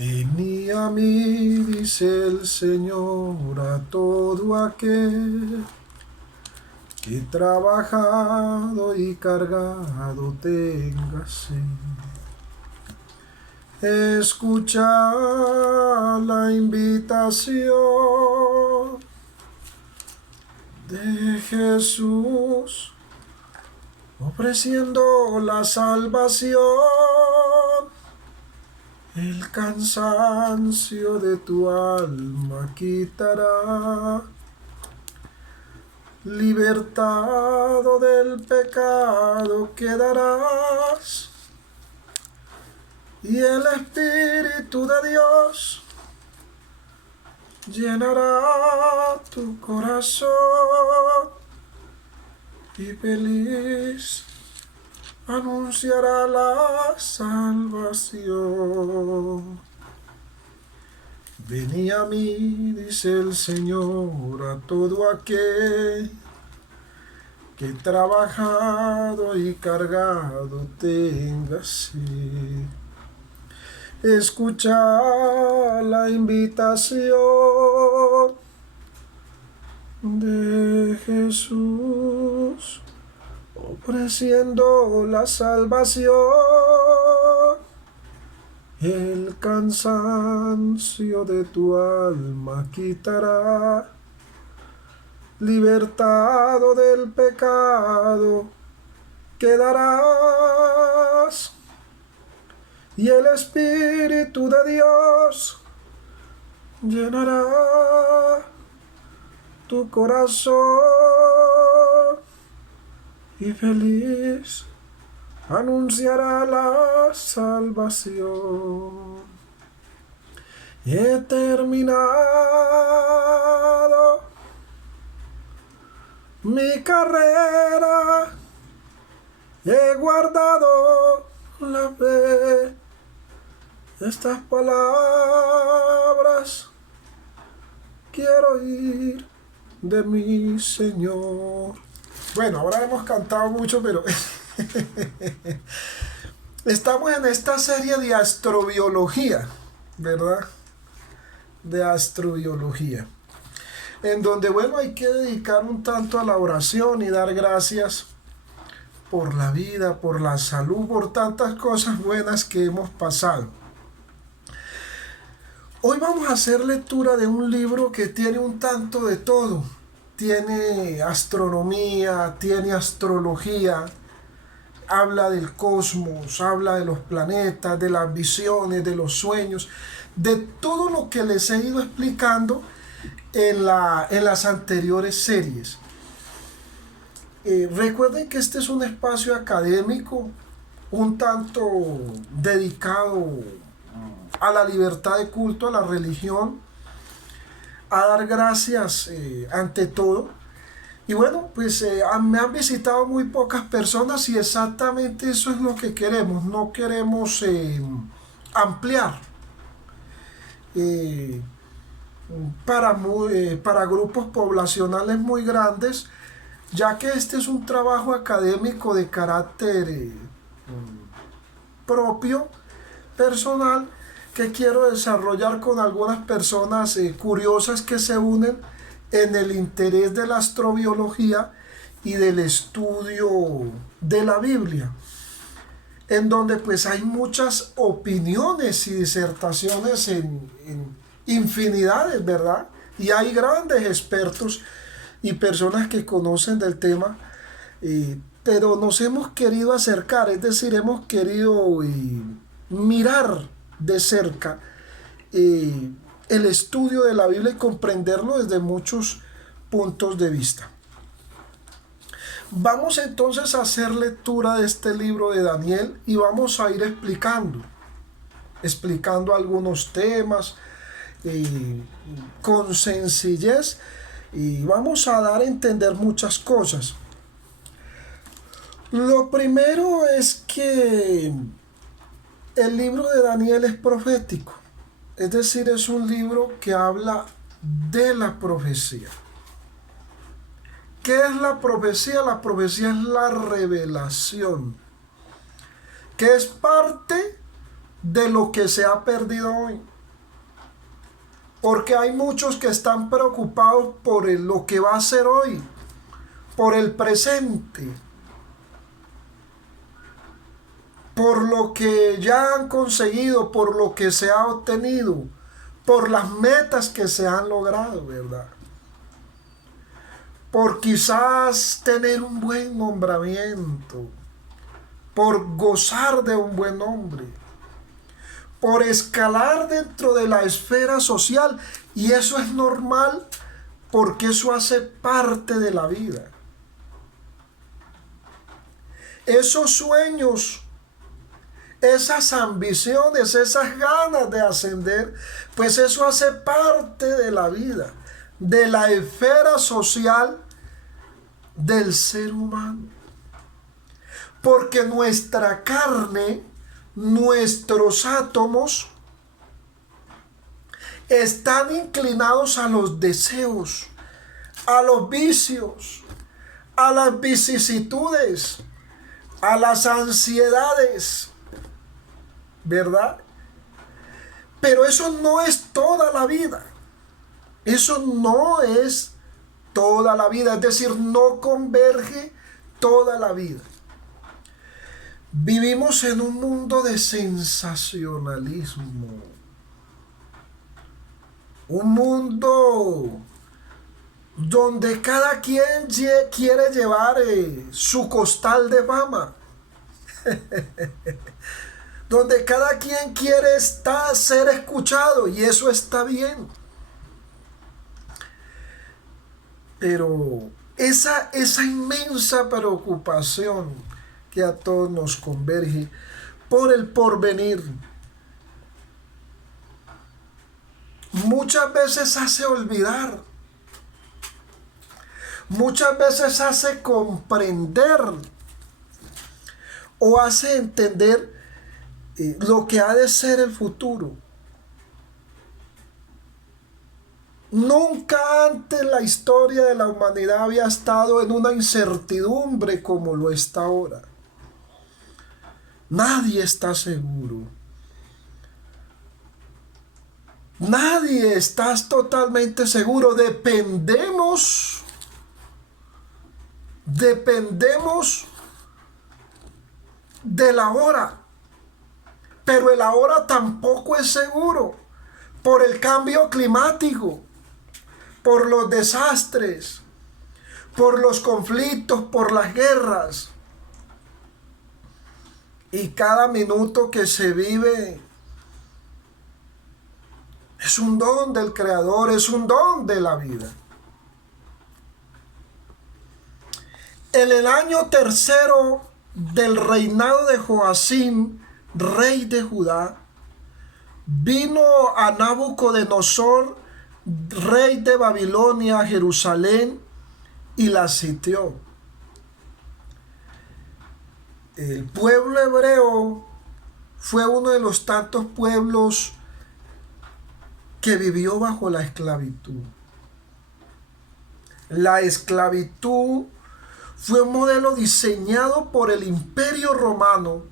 Vení a mí, dice el Señor, a todo aquel que trabajado y cargado tenga sed. Escucha la invitación de Jesús, ofreciendo la salvación. El cansancio de tu alma quitará, libertado del pecado quedarás, y el Espíritu de Dios llenará tu corazón, y feliz anunciará la salvación. Vení a mí, dice el Señor, a todo aquel que trabajado y cargado tenga sed. Escucha la invitación de Jesús, ofreciendo la salvación. El cansancio de tu alma quitará, libertado del pecado quedarás, y el Espíritu de Dios llenará tu corazón, y feliz anunciará la salvación. He terminado mi carrera, he guardado la fe. Estas palabras quiero oír de mi Señor. Bueno, ahora hemos cantado mucho, pero estamos en esta serie de astrobiología, ¿verdad? De astrobiología, en donde, bueno, hay que dedicar un tanto a la oración y dar gracias por la vida, por la salud, por tantas cosas buenas que hemos pasado. Hoy vamos a hacer lectura de un libro que tiene un tanto de todo. Tiene astronomía, tiene astrología, habla del cosmos, habla de los planetas, de las visiones, de los sueños, de todo lo que les he ido explicando en las anteriores series. Recuerden que este es un espacio académico, un tanto dedicado a la libertad de culto, a la religión, a dar gracias ante todo. Y bueno, pues me han visitado muy pocas personas y exactamente eso es lo que queremos. No queremos ampliar eh, para grupos poblacionales muy grandes, ya que este es un trabajo académico de carácter propio, personal, que quiero desarrollar con algunas personas curiosas que se unen en el interés de la astrobiología y del estudio de la Biblia, en donde pues hay muchas opiniones y disertaciones en infinidades, ¿verdad? Y hay grandes expertos y personas que conocen del tema, pero nos hemos querido acercar, es decir, hemos querido mirar de cerca el estudio de la Biblia y comprenderlo desde muchos puntos de vista. Vamos entonces a hacer lectura de este libro de Daniel y vamos a ir explicando algunos temas con sencillez, y vamos a dar a entender muchas cosas. Lo primero es que el libro de Daniel es profético, es decir, es un libro que habla de la profecía. ¿Qué es la profecía? La profecía es la revelación, que es parte de lo que se ha perdido hoy. Porque hay muchos que están preocupados por lo que va a ser hoy, por el presente, por lo que ya han conseguido, por lo que se ha obtenido, por las metas que se han logrado, ¿verdad? Por quizás tener un buen nombramiento, por gozar de un buen nombre, por escalar dentro de la esfera social. Y eso es normal porque eso hace parte de la vida. Esos sueños, esas ambiciones, esas ganas de ascender, pues eso hace parte de la vida, de la esfera social del ser humano. Porque nuestra carne, nuestros átomos, están inclinados a los deseos, a los vicios, a las vicisitudes, a las ansiedades, ¿verdad? Pero eso no es toda la vida. Eso no es toda la vida, es decir, no converge toda la vida. Vivimos en un mundo de sensacionalismo, un mundo donde cada quien quiere llevar su costal de fama, donde cada quien quiere ser escuchado, y eso está bien. Pero esa inmensa preocupación que a todos nos converge por el porvenir, muchas veces hace olvidar, muchas veces hace comprender o hace entender lo que ha de ser el futuro. Nunca antes la historia de la humanidad había estado en una incertidumbre como lo está ahora. Nadie está seguro. Nadie está totalmente seguro. Dependemos del ahora. Pero el ahora tampoco es seguro por el cambio climático, por los desastres, por los conflictos, por las guerras. Y cada minuto que se vive es un don del Creador, es un don de la vida. En el año tercero del reinado de Joacim, rey de Judá, vino a Nabucodonosor, rey de Babilonia, a Jerusalén, y la sitió. El pueblo hebreo fue uno de los tantos pueblos que vivió bajo la esclavitud. La esclavitud fue un modelo diseñado por el Imperio Romano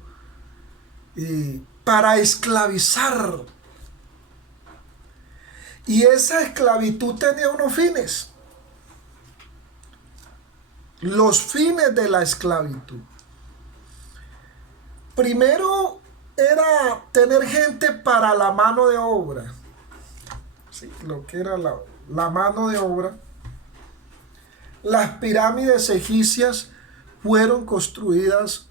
para esclavizar. Y esa esclavitud tenía unos fines. Los fines de la esclavitud. Primero era tener gente para la mano de obra. Sí, lo que era la mano de obra. Las pirámides egipcias fueron construidas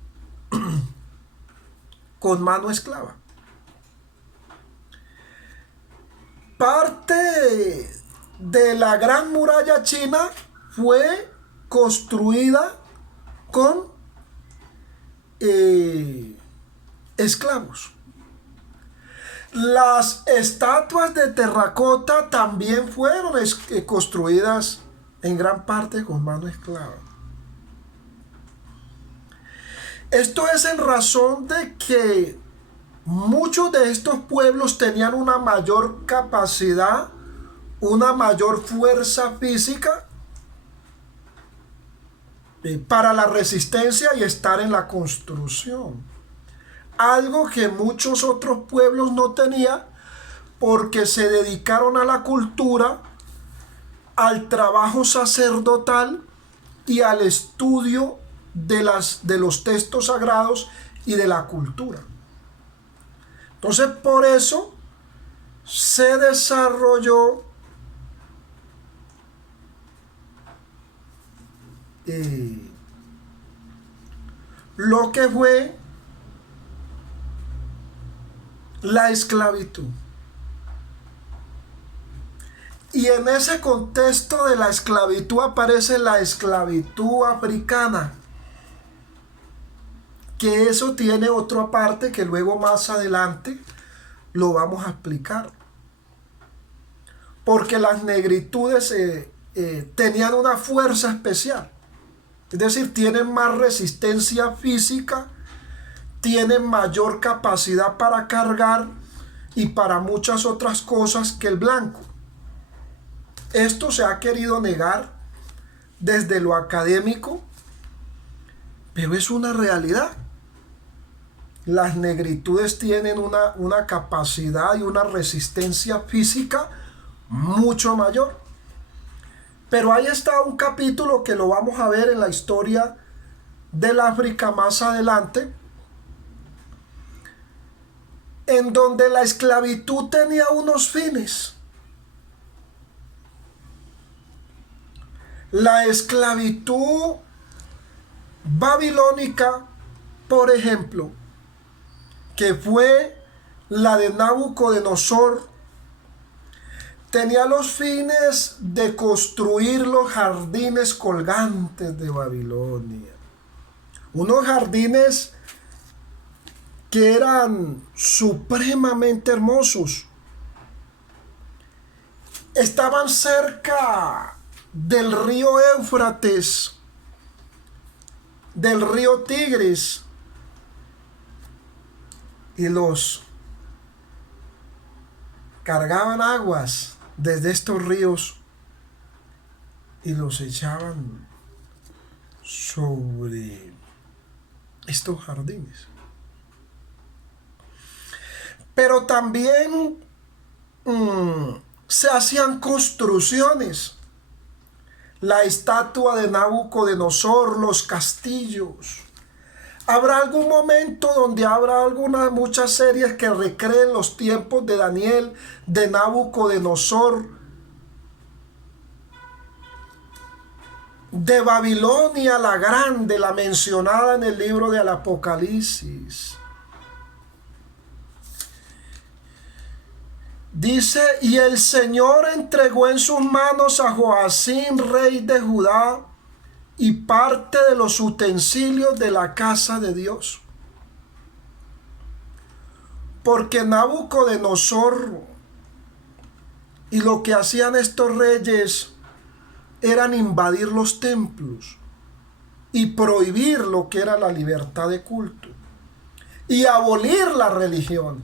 con mano esclava. Parte de la gran muralla china fue construida con esclavos. Las estatuas de terracota también fueron construidas en gran parte con mano esclava. Esto es en razón de que muchos de estos pueblos tenían una mayor capacidad, una mayor fuerza física para la resistencia y estar en la construcción. Algo que muchos otros pueblos no tenían, porque se dedicaron a la cultura, al trabajo sacerdotal y al estudio de los textos sagrados y de la cultura. Entonces, por eso se desarrolló lo que fue la esclavitud. Y en ese contexto de la esclavitud aparece la esclavitud africana, que eso tiene otra parte que luego más adelante lo vamos a explicar. Porque las negritudes tenían una fuerza especial. Es decir, tienen más resistencia física, tienen mayor capacidad para cargar y para muchas otras cosas que el blanco. Esto se ha querido negar desde lo académico, pero es una realidad. Las negritudes tienen una capacidad y una resistencia física mucho mayor. Pero ahí está un capítulo que lo vamos a ver en la historia del África más adelante, en donde la esclavitud tenía unos fines. La esclavitud babilónica, por ejemplo, que fue la de Nabucodonosor, tenía los fines de construir los jardines colgantes de Babilonia. Unos jardines que eran supremamente hermosos. Estaban cerca del río Éufrates, del río Tigris, y los cargaban aguas desde estos ríos y los echaban sobre estos jardines. Pero también se hacían construcciones. La estatua de Nabucodonosor, los castillos. Habrá algún momento donde habrá muchas series que recreen los tiempos de Daniel, de Nabucodonosor, de Babilonia la Grande, la mencionada en el libro del Apocalipsis. Dice, y el Señor entregó en sus manos a Joacim, rey de Judá, y parte de los utensilios de la casa de Dios. Porque Nabucodonosor y lo que hacían estos reyes eran invadir los templos y prohibir lo que era la libertad de culto y abolir la religión,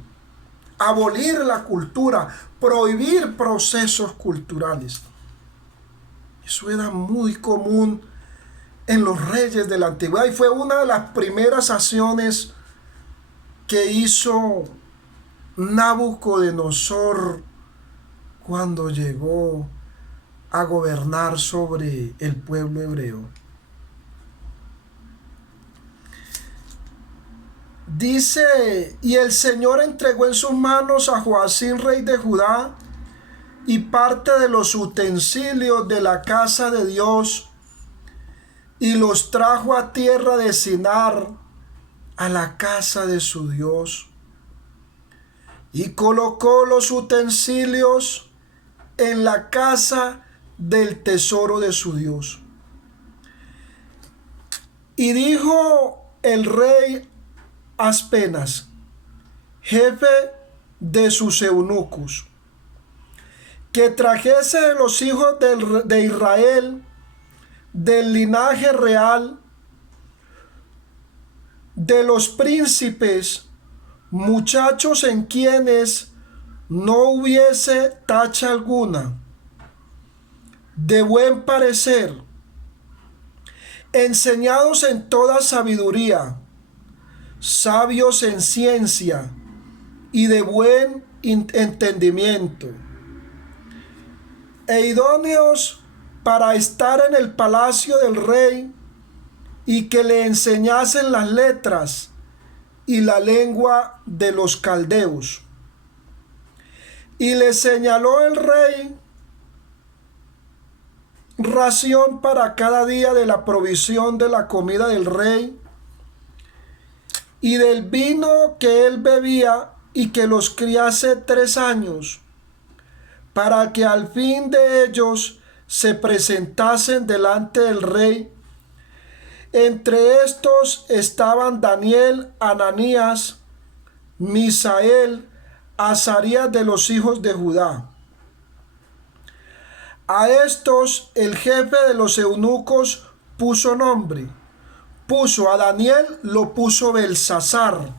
abolir la cultura, prohibir procesos culturales. Eso era muy común en los reyes de la antigüedad y fue una de las primeras acciones que hizo Nabucodonosor cuando llegó a gobernar sobre el pueblo hebreo. Dice, y el Señor entregó en sus manos a Joacim, rey de Judá, y parte de los utensilios de la casa de Dios, y los trajo a tierra de Sinar, a la casa de su Dios, y colocó los utensilios en la casa del tesoro de su Dios. Y dijo el rey Aspenas, jefe de sus eunucos, que trajese de los hijos de Israel, del linaje real, de los príncipes, muchachos en quienes no hubiese tacha alguna, de buen parecer, enseñados en toda sabiduría, sabios en ciencia y de buen entendimiento, e idóneos para estar en el palacio del rey, y que le enseñasen las letras y la lengua de los caldeos. Y le señaló el rey ración para cada día de la provisión de la comida del rey y del vino que él bebía, y que los criase 3 años, para que al fin de ellos se presentasen delante del rey. Entre estos estaban Daniel, Ananías, Misael, Azarías de los hijos de Judá. A estos el jefe de los eunucos puso nombre. Puso a Daniel, lo puso Belsasar,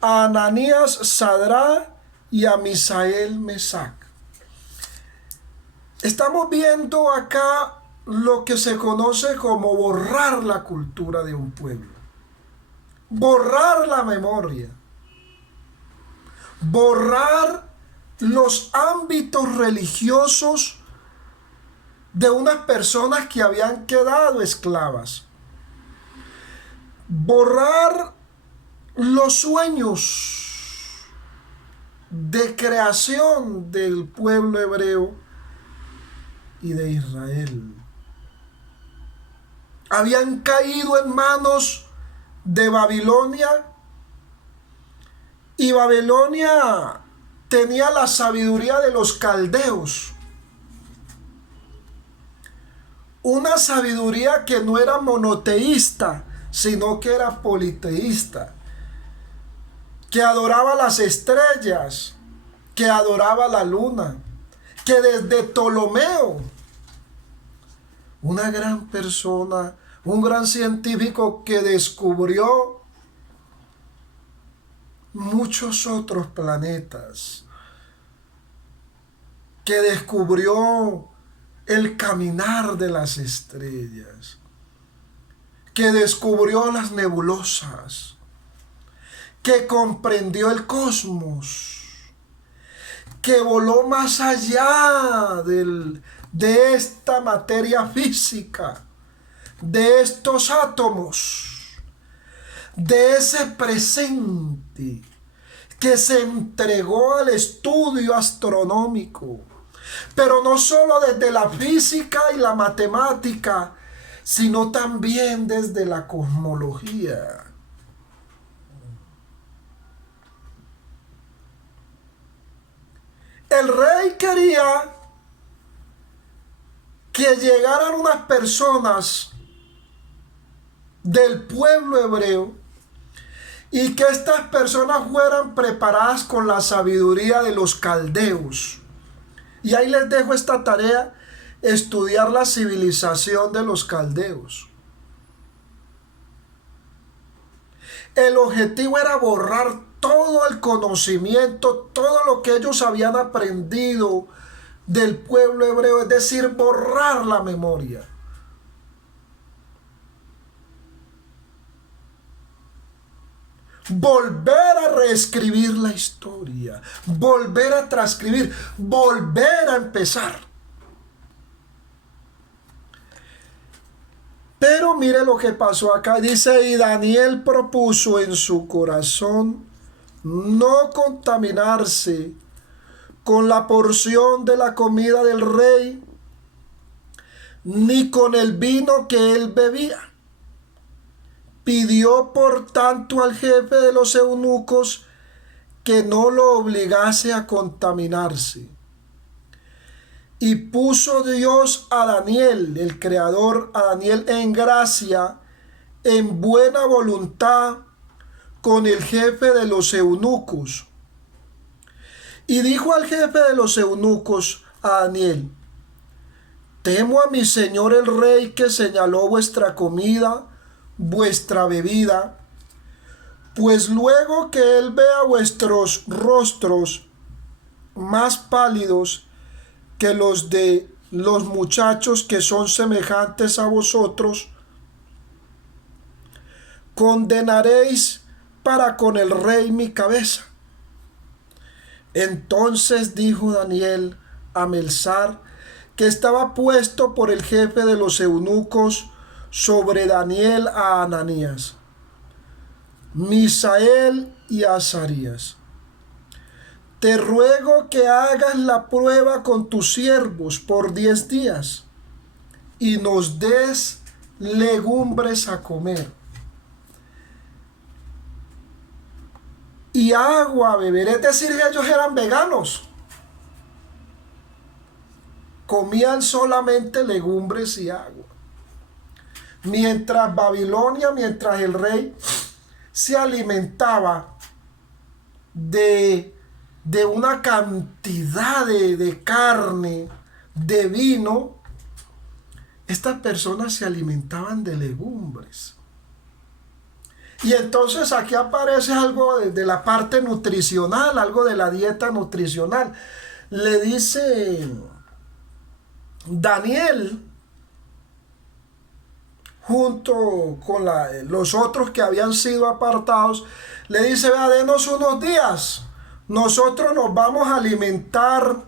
a Ananías Sadrá y a Misael Mesac. Estamos viendo acá lo que se conoce como borrar la cultura de un pueblo, borrar la memoria, borrar los ámbitos religiosos de unas personas que habían quedado esclavas, borrar los sueños de creación del pueblo hebreo y de Israel. Habían caído en manos de Babilonia, y Babilonia tenía la sabiduría de los caldeos, una sabiduría que no era monoteísta, sino que era politeísta, que adoraba las estrellas, que adoraba la luna, que desde Ptolomeo, una gran persona, un gran científico que descubrió muchos otros planetas, que descubrió el caminar de las estrellas, que descubrió las nebulosas, que comprendió el cosmos, que voló más allá de esta materia física, de estos átomos, de ese presente, que se entregó al estudio astronómico, pero no solo desde la física y la matemática, sino también desde la cosmología. El rey quería que llegaran unas personas del pueblo hebreo y que estas personas fueran preparadas con la sabiduría de los caldeos. Y ahí les dejo esta tarea: estudiar la civilización de los caldeos. El objetivo era borrar todo el conocimiento, todo lo que ellos habían aprendido del pueblo hebreo, es decir, borrar la memoria. Volver a reescribir la historia, volver a transcribir, volver a empezar. Pero mire lo que pasó acá. Dice: y Daniel propuso en su corazón no contaminarse con la porción de la comida del rey, ni con el vino que él bebía. Pidió por tanto al jefe de los eunucos que no lo obligase a contaminarse. Y puso Dios a Daniel, el Creador, a Daniel en gracia, en buena voluntad, con el jefe de los eunucos. Y dijo al jefe de los eunucos a Daniel: temo a mi señor el rey, que señaló vuestra comida, vuestra bebida, pues luego que él vea vuestros rostros más pálidos que los de los muchachos que son semejantes a vosotros, condenaréis para con el rey mi cabeza. Entonces dijo Daniel a Melzar, que estaba puesto por el jefe de los eunucos sobre Daniel, a Ananías, Misael y Azarías: te ruego que hagas la prueba con tus siervos por 10 días y nos des legumbres a comer y agua a beber. Es decir, ellos eran veganos. Comían solamente legumbres y agua. Mientras Babilonia, mientras el rey se alimentaba de una cantidad de carne, de vino, estas personas se alimentaban de legumbres. Y entonces aquí aparece algo de la parte nutricional, algo de la dieta nutricional. Le dice Daniel, junto con los otros que habían sido apartados, le dice: vea, denos unos días, nosotros nos vamos a alimentar,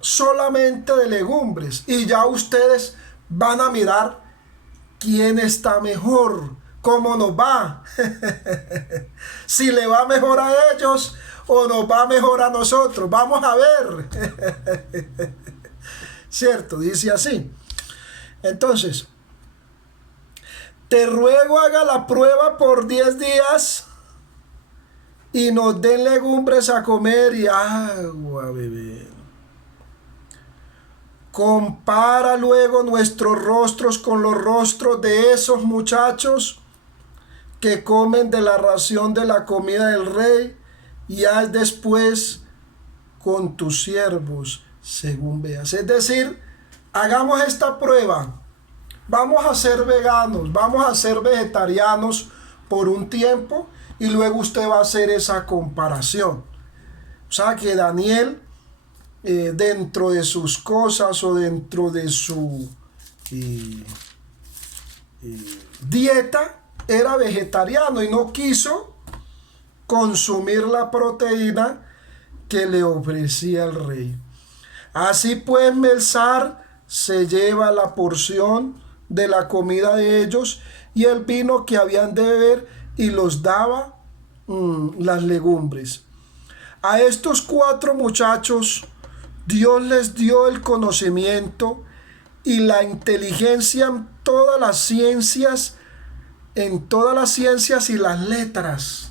solamente de legumbres, y ya ustedes van a mirar quién está mejor, cómo nos va, si le va mejor a ellos o nos va mejor a nosotros, vamos a ver. Cierto, dice así. Entonces, te ruego haga la prueba por 10 días y nos den legumbres a comer y agua a beber. Compara luego nuestros rostros con los rostros de esos muchachos que comen de la ración de la comida del rey, y haz después con tus siervos según veas. Es decir, hagamos esta prueba. Vamos a ser veganos, vamos a ser vegetarianos por un tiempo y luego usted va a hacer esa comparación. O sea que Daniel, dentro de sus cosas o dentro de su dieta, era vegetariano y no quiso consumir la proteína que le ofrecía el rey. Así pues, Melzar se lleva la porción de la comida de ellos y el vino que habían de beber, y los daba las legumbres. A estos 4 muchachos Dios les dio el conocimiento y la inteligencia en todas las ciencias y las letras.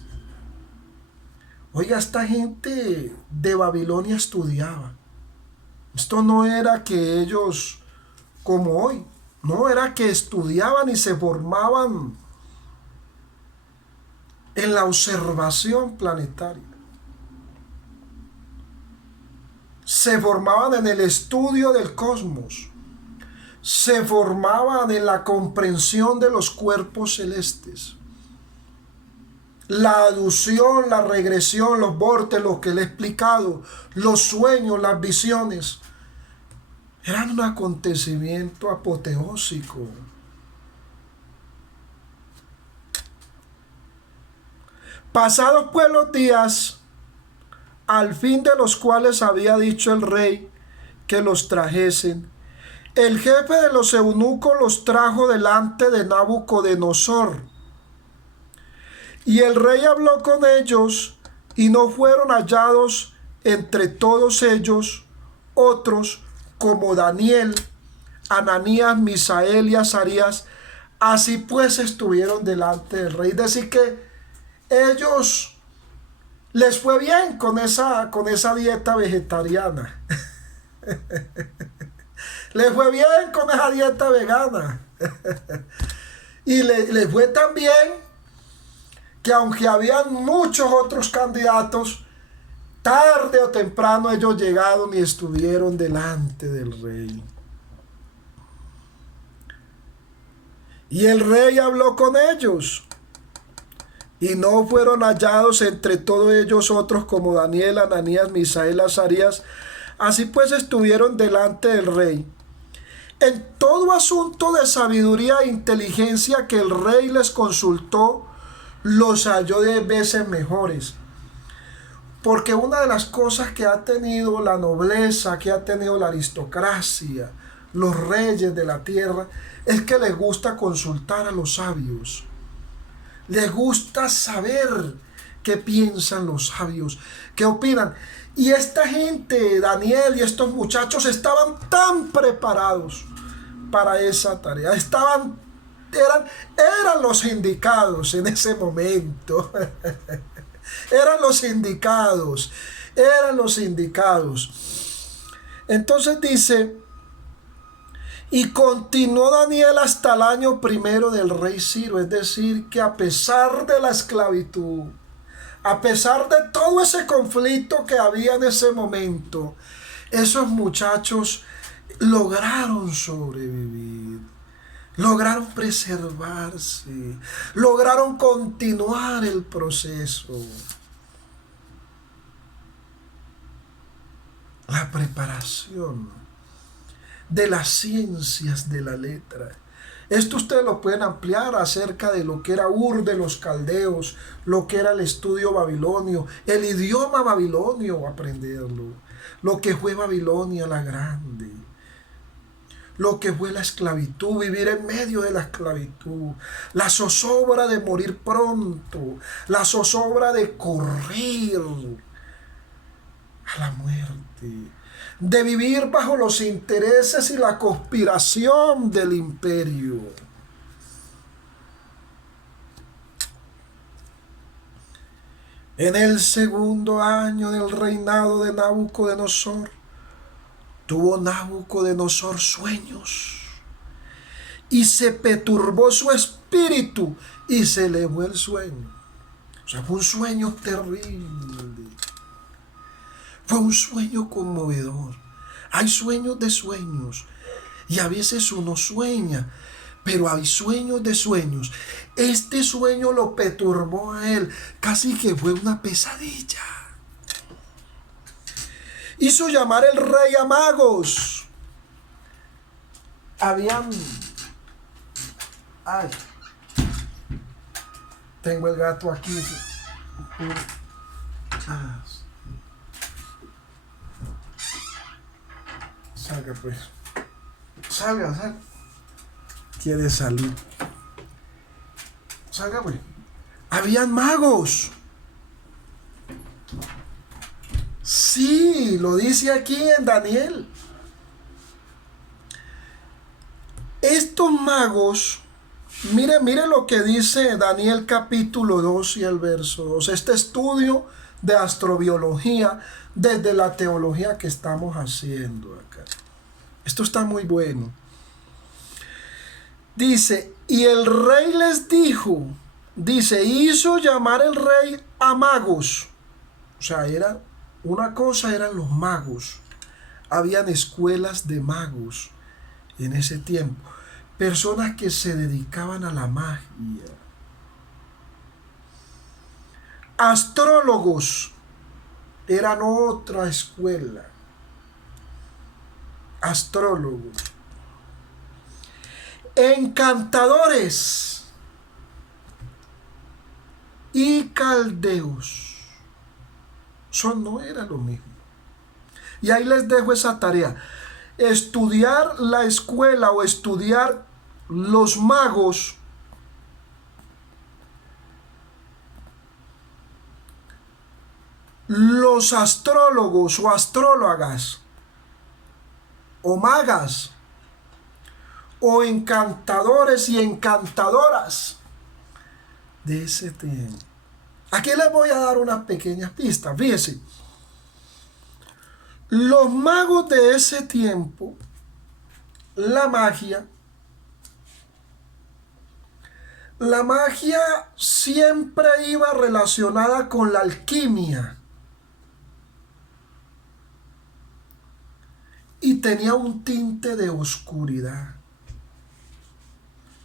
Oiga, esta gente de Babilonia estudiaba. Esto no era que ellos, como hoy, no, era que estudiaban y se formaban en la observación planetaria. Se formaban en el estudio del cosmos. Se formaban en la comprensión de los cuerpos celestes. La aducción, la regresión, los vórtices, lo que le he explicado, los sueños, las visiones, eran un acontecimiento apoteósico. Pasados pues los días, al fin de los cuales había dicho el rey que los trajesen, el jefe de los eunucos los trajo delante de Nabucodonosor. Y el rey habló con ellos, y no fueron hallados entre todos ellos otros como Daniel, Ananías, Misael y Azarías. Así pues estuvieron delante del rey. Es decir, que ellos les fue bien con esa dieta vegetariana. Les fue bien con esa dieta vegana. Y les fue tan bien que, aunque habían muchos otros candidatos, tarde o temprano ellos llegaron y estuvieron delante del rey. Y el rey habló con ellos, y no fueron hallados entre todos ellos otros como Daniel, Ananías, Misael, Azarías. Así pues estuvieron delante del rey. En todo asunto de sabiduría e inteligencia que el rey les consultó, los halló 10 veces mejores. Porque una de las cosas que ha tenido la nobleza, que ha tenido la aristocracia, los reyes de la tierra, es que les gusta consultar a los sabios. Les gusta saber qué piensan los sabios, qué opinan. Y esta gente, Daniel y estos muchachos, estaban tan preparados para esa tarea. Eran los indicados en ese momento. Eran los indicados. Entonces dice, y continuó Daniel hasta el año primero del rey Ciro. Es decir, que a pesar de la esclavitud, a pesar de todo ese conflicto que había en ese momento, esos muchachos lograron sobrevivir, lograron preservarse, lograron continuar el proceso. La preparación de las ciencias de la letra. Esto ustedes lo pueden ampliar acerca de lo que era Ur de los caldeos, lo que era el estudio babilonio, el idioma babilonio, aprenderlo, lo que fue Babilonia la grande, lo que fue la esclavitud, vivir en medio de la esclavitud, la zozobra de morir pronto, la zozobra de correr a la muerte, de vivir bajo los intereses y la conspiración del imperio. En el segundo año del reinado de Nabucodonosor, tuvo Nabucodonosor sueños, y se perturbó su espíritu, y se le fue el sueño. O sea, fue un sueño terrible. Fue un sueño conmovedor. Hay sueños de sueños. Y a veces uno sueña, pero hay sueños de sueños. Este sueño lo perturbó a él. Casi que fue una pesadilla. Hizo llamar el rey a magos. Ay. Tengo el gato aquí. Salga pues. Salga. Quiere salir. Salga pues. Habían magos. Sí, lo dice aquí en Daniel. Estos magos, mire lo que dice Daniel capítulo 2 y el verso 2. Este estudio de astrobiología desde la teología que estamos haciendo acá. Esto está muy bueno. Dice, y el rey les dijo, hizo llamar el rey a magos. O sea, una cosa eran los magos. Habían escuelas de magos en ese tiempo. Personas que se dedicaban a la magia. Astrólogos eran otra escuela. Astrólogos. Encantadores y caldeos. Eso no era lo mismo. Y ahí les dejo esa tarea. Estudiar la escuela o estudiar los magos los astrólogos o astrólogas o magas o encantadores y encantadoras de ese tiempo. Aquí les voy a dar unas pequeñas pistas. Fíjense, los magos de ese tiempo, la magia siempre iba relacionada con la alquimia y tenía un tinte de oscuridad.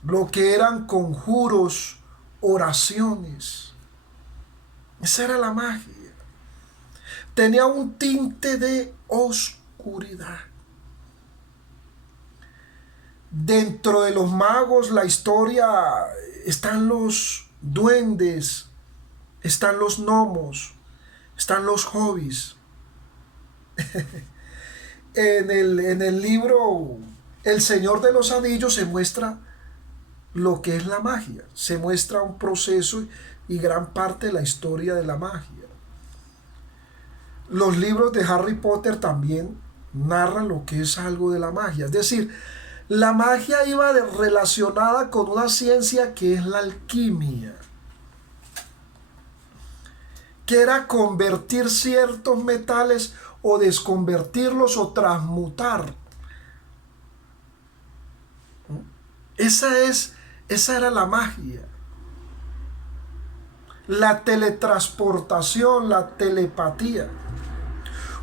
Lo que eran conjuros, oraciones. Esa era la magia. Tenía un tinte de oscuridad. Dentro de los magos, la historia, están los duendes, están los gnomos, están los hobbies. En el libro El Señor de los Anillos se muestra lo que es la magia, se muestra un proceso y gran parte de la historia de la magia. Los libros de Harry Potter también narran lo que es algo de la magia, es decir, la magia iba relacionada con una ciencia que es la alquimia, que era convertir ciertos metales o desconvertirlos o transmutar. Esa era la magia. La teletransportación, la telepatía.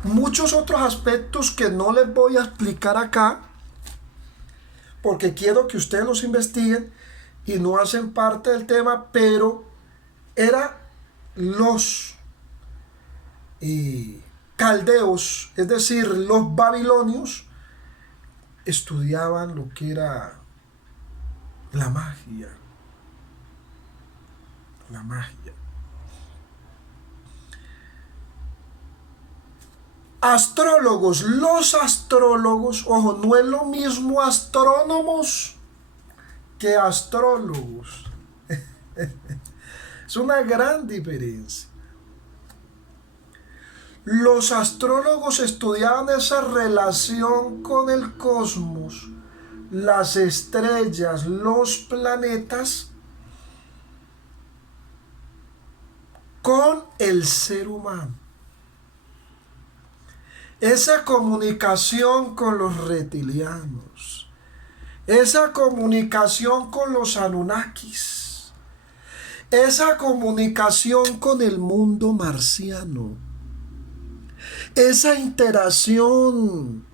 Muchos otros aspectos que no les voy a explicar acá, porque quiero que ustedes los investiguen y no hacen parte del tema, pero era los caldeos, es decir, los babilonios, estudiaban lo que era la magia. La magia. Astrólogos, los astrólogos, ojo, no es lo mismo astrónomos que astrólogos. Es una gran diferencia. Los astrólogos estudiaban esa relación con el cosmos, las estrellas, los planetas, con el ser humano. Esa comunicación con los reptilianos, esa comunicación con los Anunnakis, esa comunicación con el mundo marciano, esa interacción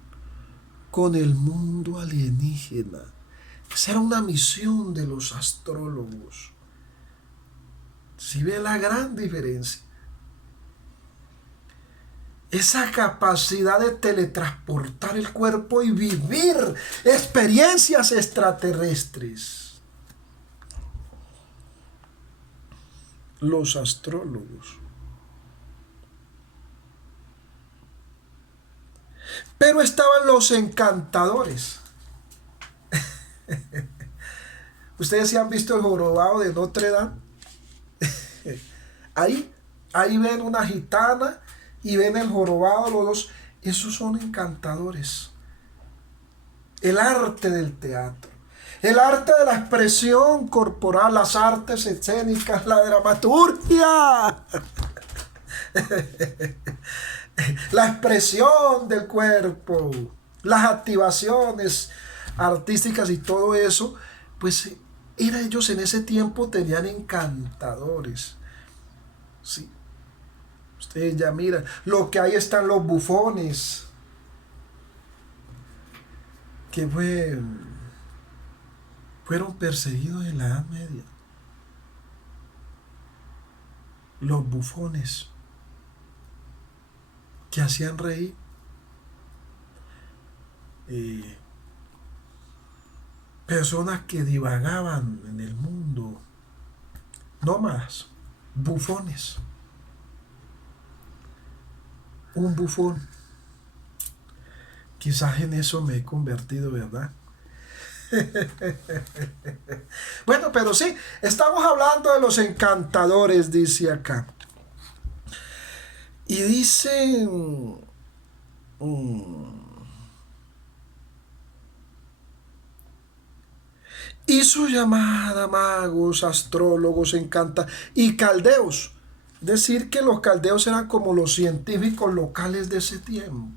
con el mundo alienígena. Esa era una misión de los astrólogos. ¿Sí ve la gran diferencia? Esa capacidad de teletransportar el cuerpo y vivir experiencias extraterrestres. Los astrólogos. Pero estaban los encantadores. ¿Ustedes sí han visto el jorobado de Notre Dame? Ahí ven una gitana y ven el jorobado, los dos. Esos son encantadores. El arte del teatro, el arte de la expresión corporal, las artes escénicas, la dramaturgia, la expresión del cuerpo, las activaciones artísticas y todo eso, pues ellos en ese tiempo tenían encantadores. Sí. Ustedes ya miran, lo que ahí están los bufones, que fueron perseguidos en la Edad Media. Los bufones que hacían reír. Personas que divagaban en el mundo. Nómadas, bufones. Un bufón. Quizás en eso me he convertido, ¿verdad? Bueno, pero sí, estamos hablando de los encantadores, dice acá. Y dicen... hizo llamada a magos, astrólogos, y caldeos. Decir que los caldeos eran como los científicos locales de ese tiempo,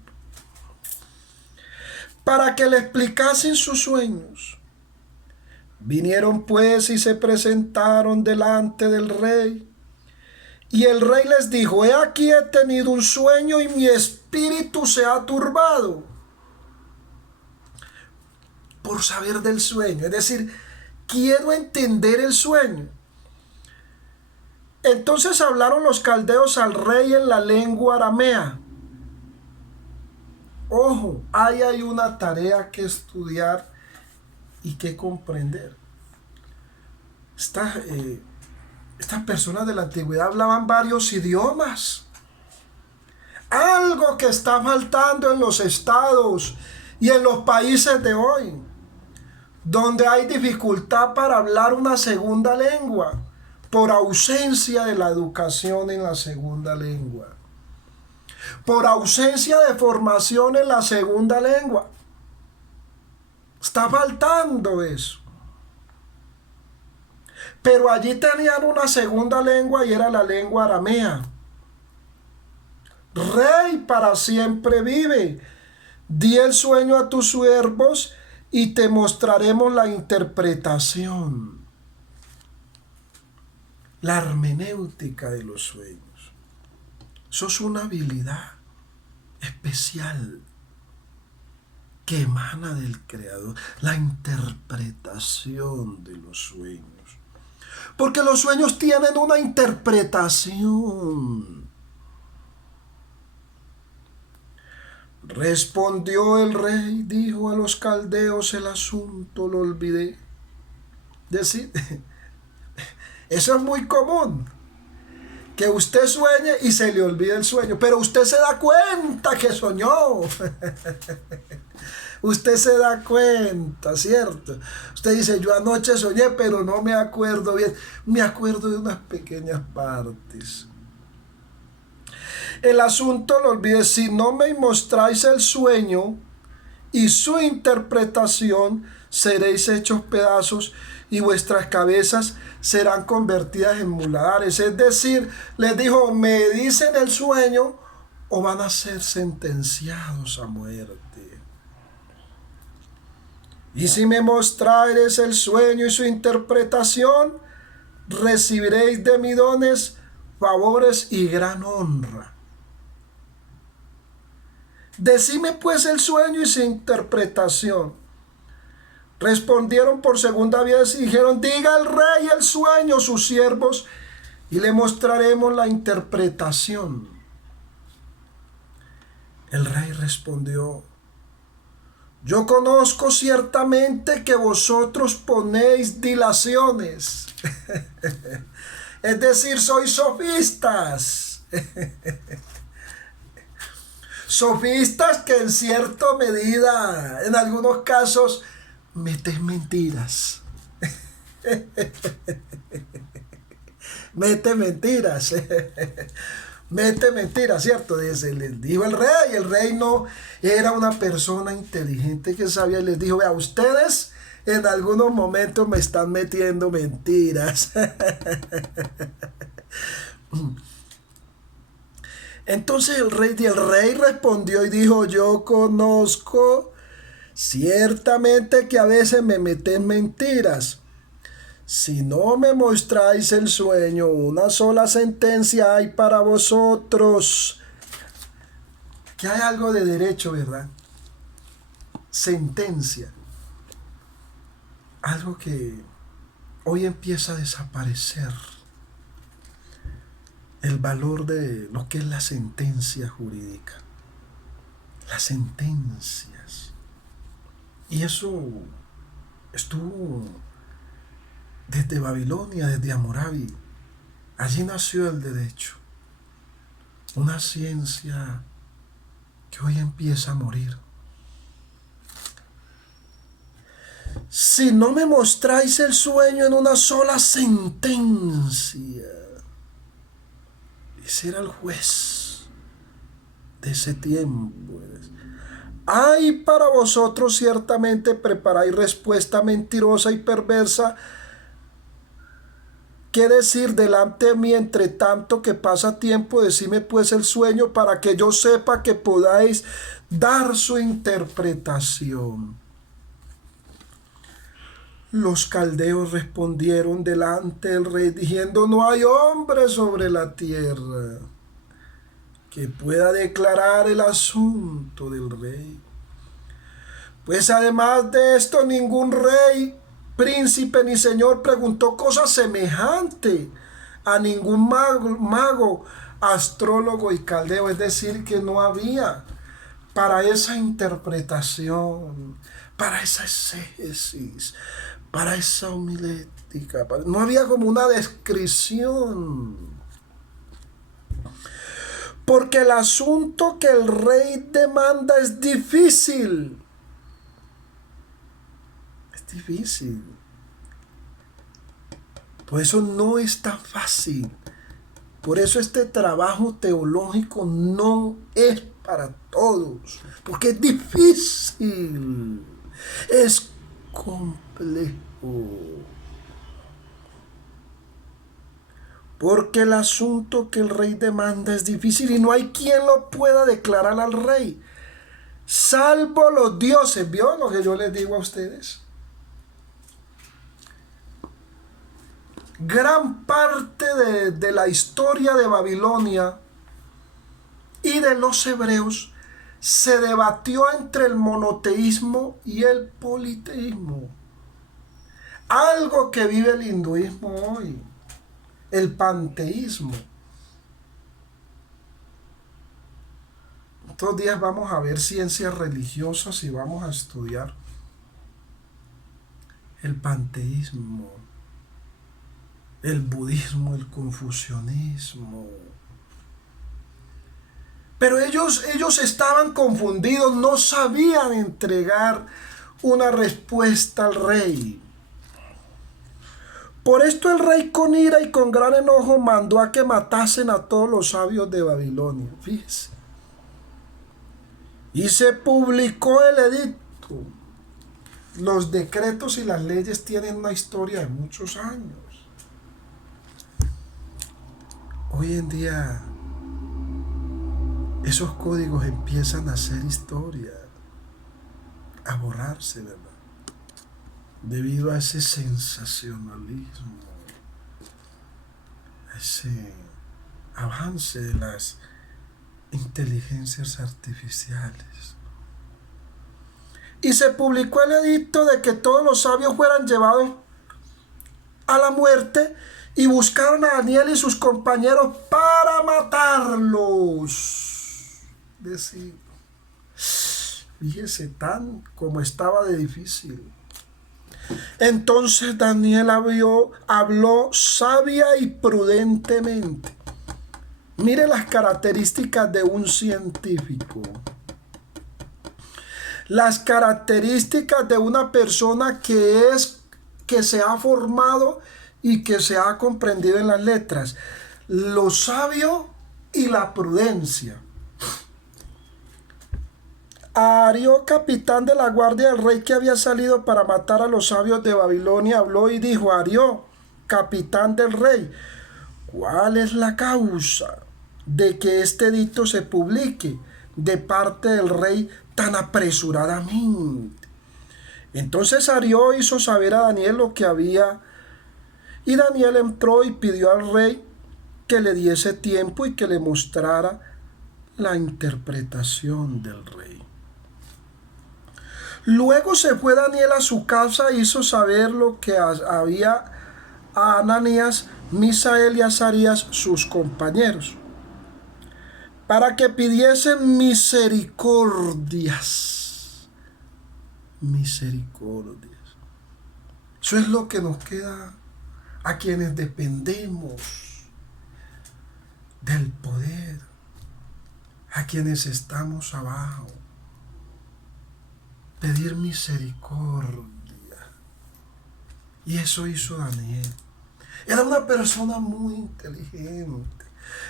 para que le explicasen sus sueños. Vinieron pues y se presentaron delante del rey. Y el rey les dijo: he aquí he tenido un sueño y mi espíritu se ha turbado por saber del sueño. Es decir, quiero entender el sueño. Entonces hablaron los caldeos al rey en la lengua aramea. Ojo, ahí hay una tarea que estudiar y que comprender. Estas personas de la antigüedad hablaban varios idiomas. Algo que está faltando en los estados y en los países de hoy, donde hay dificultad para hablar una segunda lengua, por ausencia de la educación en la segunda lengua, por ausencia de formación en la segunda lengua. Está faltando eso. Pero allí tenían una segunda lengua y era la lengua aramea. Rey, para siempre vive. Di el sueño a tus siervos y te mostraremos la interpretación. La hermenéutica de los sueños. Eso es una habilidad especial que emana del Creador. La interpretación de los sueños. Porque los sueños tienen una interpretación. Respondió el rey, dijo a los caldeos, el asunto lo olvidé. Decir, eso es muy común, que usted sueñe y se le olvide el sueño, pero usted se da cuenta que soñó. Usted se da cuenta, ¿cierto? Usted dice, yo anoche soñé, pero no me acuerdo bien. Me acuerdo de unas pequeñas partes. El asunto lo olvidé. Si no me mostráis el sueño y su interpretación, seréis hechos pedazos y vuestras cabezas serán convertidas en muladares. Es decir, les dijo, me dicen el sueño o van a ser sentenciados a muerte. Y si me mostráis el sueño y su interpretación, recibiréis de mí dones, favores y gran honra. Decime pues el sueño y su interpretación. Respondieron por segunda vez y dijeron, diga el rey el sueño, sus siervos, y le mostraremos la interpretación. El rey respondió, yo conozco ciertamente que vosotros ponéis dilaciones. Es decir, sois sofistas. Sofistas que en cierta medida, en algunos casos, metes mentiras. Mete mentiras. Mete mentiras, ¿cierto? Les dijo el rey no era una persona inteligente que sabía y les dijo, vea, ustedes en algunos momentos me están metiendo mentiras. Entonces el rey respondió y dijo, yo conozco ciertamente que a veces me meten mentiras. Si no me mostráis el sueño, una sola sentencia hay para vosotros. Que hay algo de derecho, ¿verdad? Sentencia. Algo que hoy empieza a desaparecer. El valor de lo que es la sentencia jurídica. Las sentencias. Y eso estuvo desde Babilonia, desde Hammurabi. Allí nació el derecho. Una ciencia que hoy empieza a morir. Si no me mostráis el sueño en una sola sentencia. Ese era el juez de ese tiempo. Hay para vosotros ciertamente preparáis respuesta mentirosa y perversa. ¿Qué decir delante de mí entre tanto que pasa tiempo? Decime pues el sueño para que yo sepa que podáis dar su interpretación. Los caldeos respondieron delante del rey diciendo, no hay hombre sobre la tierra que pueda declarar el asunto del rey. Pues además de esto, ningún rey, príncipe ni señor preguntó cosa semejante a ningún mago, astrólogo y caldeo. Es decir, que no había para esa interpretación, para esa exégesis, para esa homilética. política, no había como una descripción. Porque el asunto que el rey demanda es difícil. Es difícil. Por eso no es tan fácil. Por eso este trabajo teológico no es para todos. Porque es difícil. Es complejo. Porque el asunto que el rey demanda es difícil y no hay quien lo pueda declarar al rey, salvo los dioses. ¿Vio lo que yo les digo a ustedes? Gran parte de la historia de Babilonia y de los hebreos se debatió entre el monoteísmo y el politeísmo. Algo que vive el hinduismo hoy. El panteísmo. Estos días vamos a ver ciencias religiosas y vamos a estudiar el panteísmo, el budismo, el confucianismo. Pero ellos estaban confundidos, no sabían entregar una respuesta al rey. Por esto el rey con ira y con gran enojo mandó a que matasen a todos los sabios de Babilonia. Fíjese. Y se publicó el edicto. Los decretos y las leyes tienen una historia de muchos años. Hoy en día esos códigos empiezan a ser historia, a borrarse, ¿verdad? Debido a ese sensacionalismo, a ese avance de las inteligencias artificiales. Y se publicó el edicto de que todos los sabios fueran llevados a la muerte y buscaron a Daniel y sus compañeros para matarlos. Decir, fíjese tan como estaba de difícil. Entonces Daniel habló sabia y prudentemente. Mire las características de un científico. Las características de una persona que se ha formado y que se ha comprendido en las letras. Lo sabio y la prudencia. A Arió, capitán de la guardia del rey que había salido para matar a los sabios de Babilonia, habló y dijo: Arió, capitán del rey, ¿cuál es la causa de que este edicto se publique de parte del rey tan apresuradamente? Entonces Arió hizo saber a Daniel lo que había, y Daniel entró y pidió al rey que le diese tiempo y que le mostrara la interpretación del rey. Luego se fue Daniel a su casa e hizo saber lo que había a Ananías, Misael y Azarías, sus compañeros, para que pidiesen misericordias. Misericordias. Eso es lo que nos queda a quienes dependemos del poder, a quienes estamos abajo. Pedir misericordia. Y eso hizo Daniel. Era una persona muy inteligente.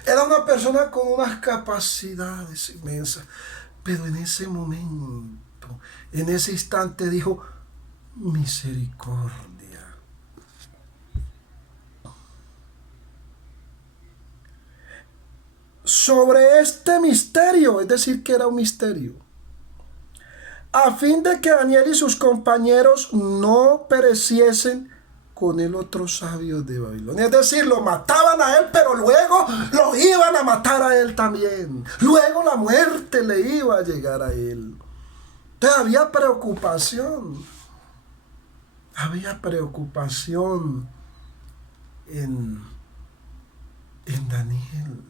Era una persona con unas capacidades inmensas. Pero en ese momento, en ese instante dijo: misericordia. Sobre este misterio, es decir, que era un misterio, a fin de que Daniel y sus compañeros no pereciesen con el otro sabio de Babilonia. Es decir, lo mataban a él, pero luego lo iban a matar a él también. Luego la muerte le iba a llegar a él. Entonces había preocupación. Había preocupación en Daniel.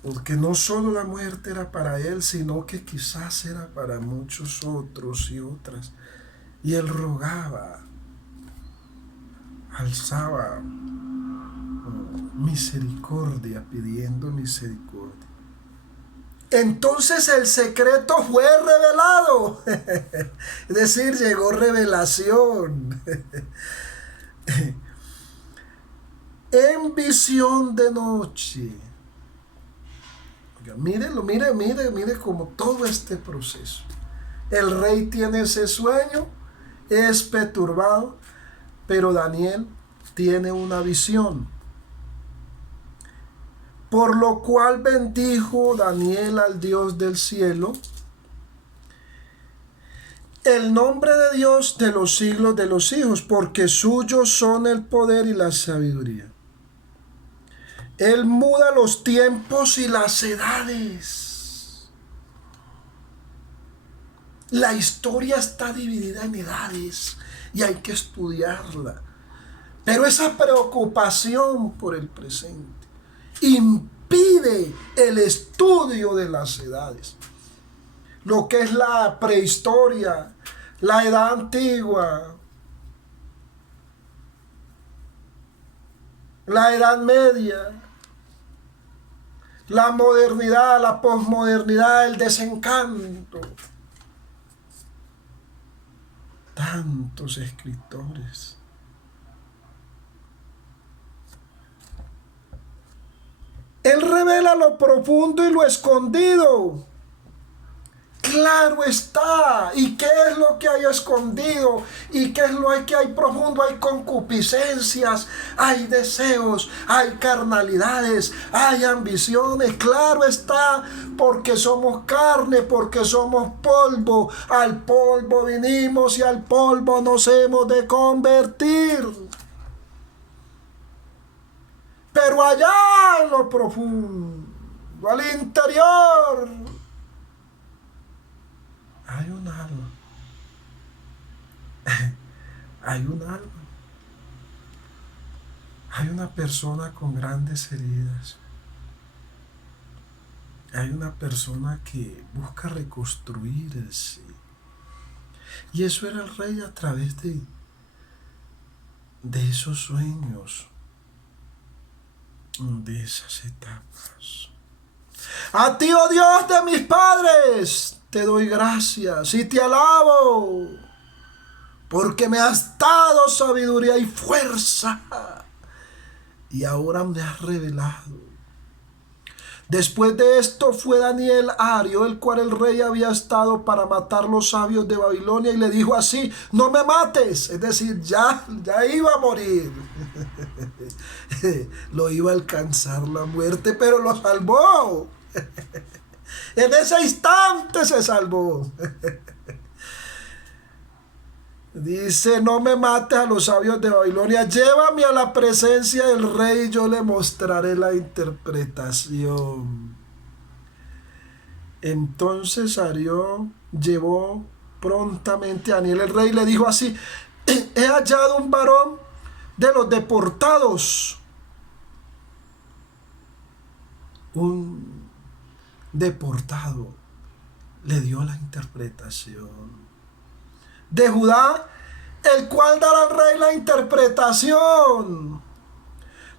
Porque no solo la muerte era para él, sino que quizás era para muchos otros y otras. Y él rogaba alzaba misericordia, pidiendo misericordia. Entonces el secreto fue revelado. Es decir, llegó revelación. En visión de noche. Oiga, mírelo, mire como todo este proceso. El rey tiene ese sueño, es perturbado, pero Daniel tiene una visión. Por lo cual bendijo Daniel al Dios del cielo, el nombre de Dios de los siglos de los siglos, porque suyos son el poder y la sabiduría. Él muda los tiempos y las edades. La historia está dividida en edades y hay que estudiarla. Pero esa preocupación por el presente impide el estudio de las edades. Lo que es la prehistoria, la edad antigua, la edad media, la modernidad, la posmodernidad, el desencanto. Tantos escritores. Él revela lo profundo y lo escondido. Claro está. ¿Y qué es lo que hay escondido? ¿Y qué es lo que hay profundo? Hay concupiscencias, hay deseos, hay carnalidades, hay ambiciones. Claro está, porque somos carne, porque somos polvo. Al polvo vinimos y al polvo nos hemos de convertir. Pero allá en lo profundo, al interior, hay un alma. Hay un alma. Hay una persona con grandes heridas. Hay una persona que busca reconstruirse. Y eso era el rey a través de esos sueños, de esas etapas. A ti, oh Dios de mis padres, te doy gracias y te alabo, porque me has dado sabiduría y fuerza, y ahora me has revelado. Después de esto fue Daniel a Ario, el cual el rey había estado para matar los sabios de Babilonia, y le dijo así: no me mates. Es decir, ya iba a morir. Lo iba a alcanzar la muerte, pero lo salvó. En ese instante se salvó. Dice: no me mates a los sabios de Babilonia, llévame a la presencia del rey y yo le mostraré la interpretación. Entonces Ario llevó prontamente a Daniel el rey y le dijo así: he hallado un varón de los deportados. Un deportado le dio la interpretación. De Judá, el cual dará al rey la interpretación.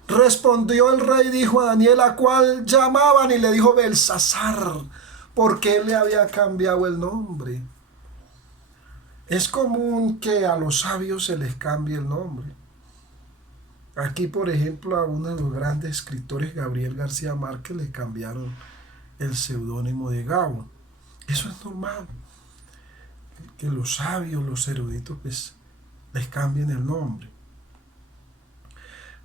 Respondió el rey y dijo a Daniel, a cual llamaban, y le dijo Belsasar, porque él le había cambiado el nombre. Es común que a los sabios se les cambie el nombre. Aquí, por ejemplo, a uno de los grandes escritores, Gabriel García Márquez, le cambiaron el seudónimo de Gabo. Eso es normal, que los sabios, los eruditos, pues les cambien el nombre.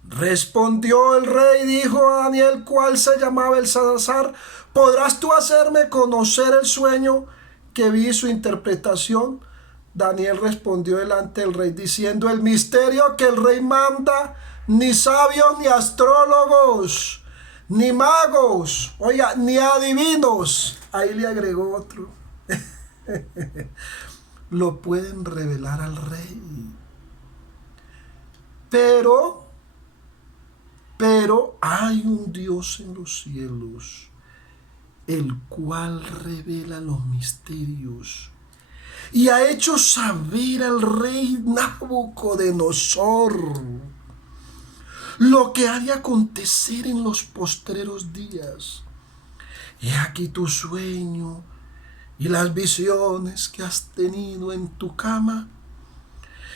Respondió el rey y dijo a Daniel, cual se llamaba Belsasar, ¿podrás tú hacerme conocer el sueño que vi, su interpretación? Daniel respondió delante del rey diciendo, el misterio que el rey manda, ni sabios, ni astrólogos, ni magos, oiga, ni adivinos, ahí le agregó otro, lo pueden revelar al rey. Pero hay un Dios en los cielos, el cual revela los misterios y ha hecho saber al rey Nabucodonosor lo que ha de acontecer en los postreros días. He aquí tu sueño y las visiones que has tenido en tu cama.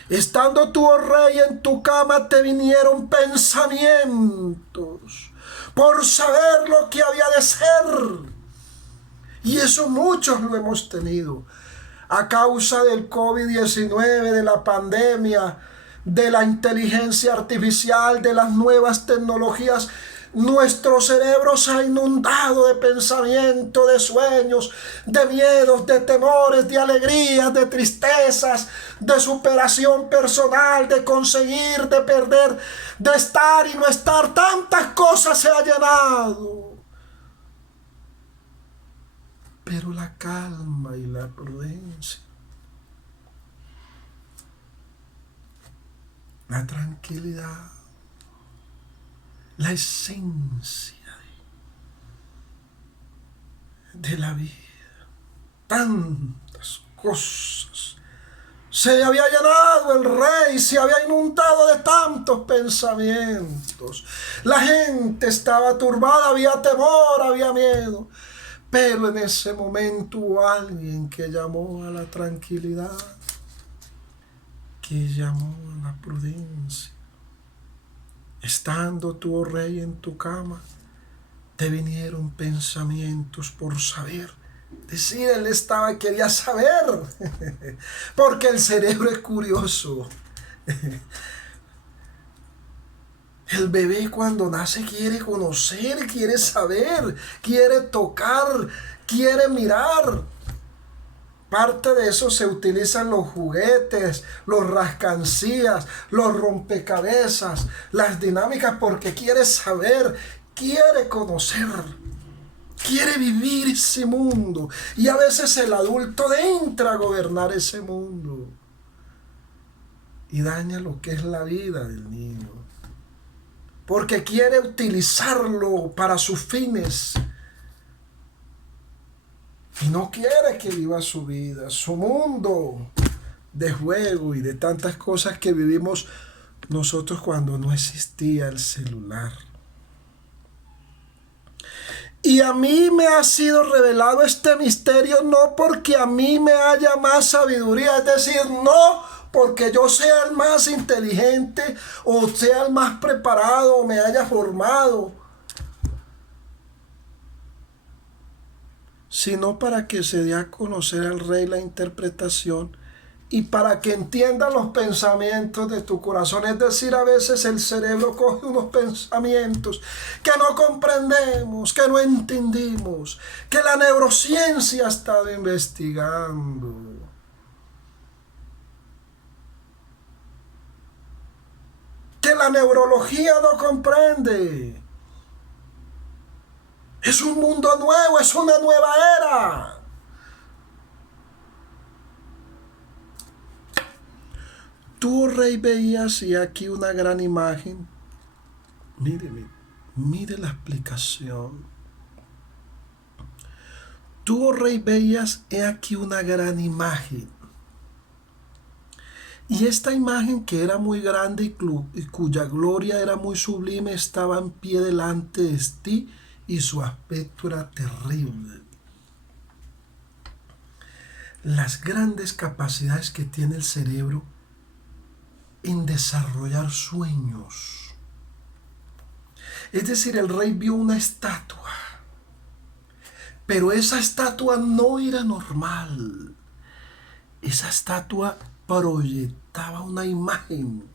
Estando tú, oh rey, en tu cama, te vinieron pensamientos por saber lo que había de ser. Y eso muchos lo hemos tenido. A causa del COVID-19, de la pandemia, de la inteligencia artificial, de las nuevas tecnologías, nuestro cerebro se ha inundado de pensamientos, de sueños, de miedos, de temores, de alegrías, de tristezas, de superación personal, de conseguir, de perder, de estar y no estar. Tantas cosas se ha llenado. Pero la calma y la prudencia, la tranquilidad, la esencia de la vida, tantas cosas. Se había llenado el rey, se había inundado de tantos pensamientos. La gente estaba turbada, había temor, había miedo. Pero en ese momento hubo alguien que llamó a la tranquilidad, que llamó a la prudencia. Estando tú, oh rey, en tu cama, te vinieron pensamientos por saber. Decir, él quería saber, porque el cerebro es curioso. El bebé cuando nace quiere conocer, quiere saber, quiere tocar, quiere mirar. Parte de eso se utilizan los juguetes, los rascancías, los rompecabezas, las dinámicas, porque quiere saber, quiere conocer, quiere vivir ese mundo. Y a veces el adulto entra a gobernar ese mundo y daña lo que es la vida del niño, porque quiere utilizarlo para sus fines. Y no quiere que viva su vida, su mundo de juego y de tantas cosas que vivimos nosotros cuando no existía el celular. Y a mí me ha sido revelado este misterio no porque a mí me haya más sabiduría, es decir, no porque yo sea el más inteligente o sea el más preparado o me haya formado, sino para que se dé a conocer al rey la interpretación y para que entienda los pensamientos de tu corazón. Es decir, a veces el cerebro coge unos pensamientos que no comprendemos, que no entendimos, que la neurociencia ha estado investigando. Que la neurología no comprende. Es un mundo nuevo, es una nueva era. Tú, oh rey, veías, y aquí una gran imagen. Mire la explicación. Tú, oh rey, veías, he aquí una gran imagen. Y esta imagen, que era muy grande y cuya gloria era muy sublime, estaba en pie delante de ti, y su aspecto era terrible. Las grandes capacidades que tiene el cerebro en desarrollar sueños. Es decir, el rey vio una estatua, pero esa estatua no era normal. Esa estatua proyectaba una imagen.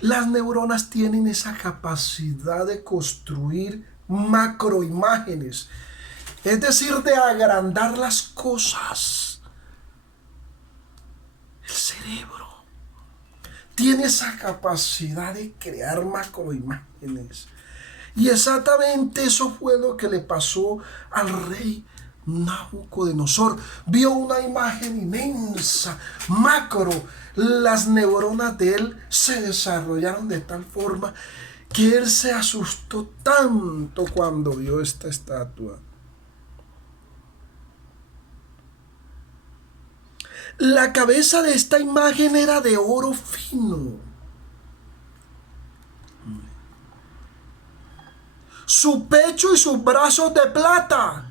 Las neuronas tienen esa capacidad de construir macroimágenes, es decir, de agrandar las cosas. El cerebro tiene esa capacidad de crear macroimágenes. Y exactamente eso fue lo que le pasó al rey Nabucodonosor. Vio una imagen inmensa, macro. Las neuronas de él se desarrollaron de tal forma que él se asustó tanto cuando vio esta estatua. La cabeza de esta imagen era de oro fino. su pecho y sus brazos de plata,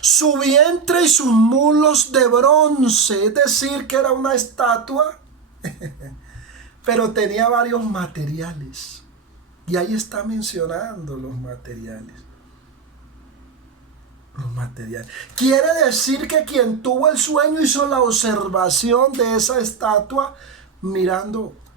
su vientre y sus muslos de bronce. Es decir, que era una estatua, pero tenía varios materiales. Y ahí está mencionando los materiales. Los materiales. Quiere decir que quien tuvo el sueño hizo la observación de esa estatua mirando